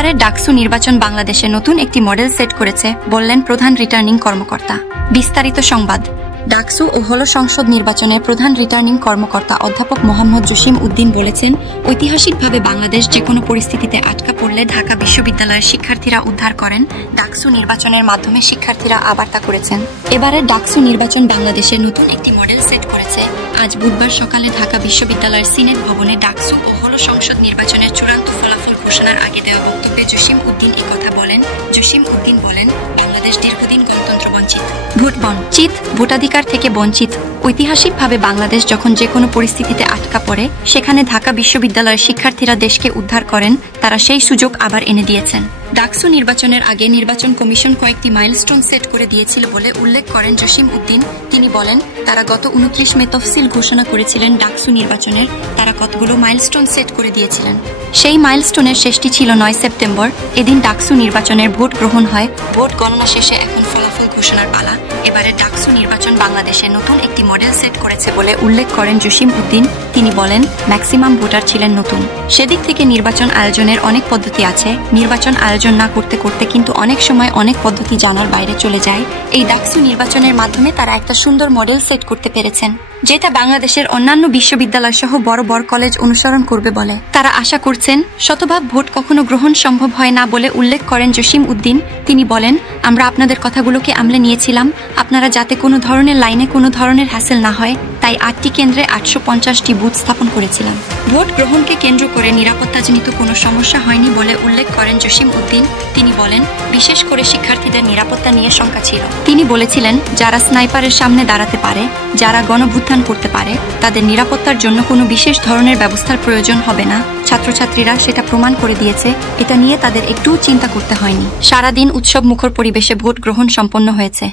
এবারে ডাকসু নির্বাচন বাংলাদেশে নতুন একটি মডেল সেট করেছে বললেন প্রধান রিটার্নিং কর্মকর্তা। বিস্তারিত সংবাদ। ডাকসু ও হল সংসদ নির্বাচনে প্রধান রিটার্নিং কর্মকর্তা অধ্যাপক মোহাম্মদ জসিম উদ্দিন বলেছেন, ঐতিহাসিকভাবে বাংলাদেশ যে কোনো পরিস্থিতিতে আটকা পড়লে ঢাকা বিশ্ববিদ্যালয়ের শিক্ষার্থীরা উদ্ধার করেন। ডাকসু নির্বাচনের মাধ্যমে শিক্ষার্থীরা আবার তা করেছেন। এবারে ডাকসু নির্বাচন বাংলাদেশে নতুন একটি মডেল সেট করেছে। আজ বুধবার সকালে ঢাকা বিশ্ববিদ্যালয়ের সিনেট ভবনে ডাকসু ও হল সংসদ নির্বাচনের চূড়ান্ত ফলাফল ঘোষণার আগে দেওয়া বক্তব্যে জসিম উদ্দিন একথা বলেন। জসিম উদ্দিন বলেন, বাংলাদেশ দীর্ঘদিন গণতন্ত্র বঞ্চিত, ভোট বঞ্চিত, ভোটাধিকার থেকে বঞ্চিত। ঐতিহাসিকভাবে বাংলাদেশ যখন যে কোনো পরিস্থিতিতে আটকা পড়ে, সেখানে ঢাকা বিশ্ববিদ্যালয়ের শিক্ষার্থীরা দেশকে উদ্ধার করেন। তারা সেই সুযোগ আবার এনে দিয়েছেন। ডাকসু নির্বাচনের আগে নির্বাচন কমিশন কয়েকটি মাইলস্টোন সেট করে দিয়েছিল বলে উল্লেখ করেন জসিম উদ্দিন। তিনি বলেন, তারা গত 29 মে তফসিল ঘোষণা করেছিলেন ডাকসু নির্বাচনের। তারা কতগুলো মাইলস্টোন সেট করে দিয়েছিলেন। সেই মাইলস্টোনের শেষটি ছিল 9 সেপ্টেম্বর। এদিন ডাকসু নির্বাচনের ভোট গ্রহণ হয়। ভোট গণনা শেষে এখন ফলাফল ঘোষণার পালা। এবারে ডাকসু নির্বাচন বাংলাদেশে নতুন একটি মডেল সেট করেছে বলে উল্লেখ করেন জসিম উদ্দিন। তিনি বলেন, ম্যাক্সিমাম ভোটার ছিলেন নতুন। সেদিক থেকে নির্বাচন আয়োজনের অনেক পদ্ধতি আছে। নির্বাচন আয়োজন না করতে করতে কিন্তু অনেক সময় অনেক পদ্ধতি জানার বাইরে চলে যায়। এই ডাকসু নির্বাচনের মাধ্যমে তারা একটা সুন্দর মডেল সেট করতে পেরেছেন, যেটা বাংলাদেশের অন্যান্য বিশ্ববিদ্যালয় সহ বড় বড় কলেজ অনুসরণ করবে বলে তারা আশা করছেন। শতভাগ ভোট কখনো গ্রহণ সম্ভব হয় না বলে উল্লেখ করেন জসিম উদ্দিন। তিনি বলেন, আমরা আপনাদের কথাগুলোকে আমলে নিয়েছিলাম, আপনারা যাতে কোনো ধরনের লাইনে কোনো ধরনের হ্যাসেল না হয়, তাই 8টি কেন্দ্রে 850টি বুথ স্থাপন করেছিলাম। ভোট গ্রহণকে কেন্দ্র করে নিরাপত্তাজনিত কোনো সমস্যা হয়নি বলে উল্লেখ করেন জসিম উদ্দিন। তিনি বলেন, বিশেষ করে শিক্ষার্থীদের নিরাপত্তা নিয়ে শঙ্কা ছিল। তিনি বলেছিলেন, যারা স্নাইপারের সামনে দাঁড়াতে পারে, যারা গণভ্যুত্থান করতে পারে, তাদের নিরাপত্তার জন্য কোনো বিশেষ ধরনের ব্যবস্থার প্রয়োজন হবে না। ছাত্রছাত্রীরা সেটা প্রমাণ করে দিয়েছে। এটা নিয়ে তাদের একটুও চিন্তা করতে হয়নি। সারাদিন উৎসব মুখর পরিবেশে ভোট গ্রহণ সম্পন্ন হয়েছে।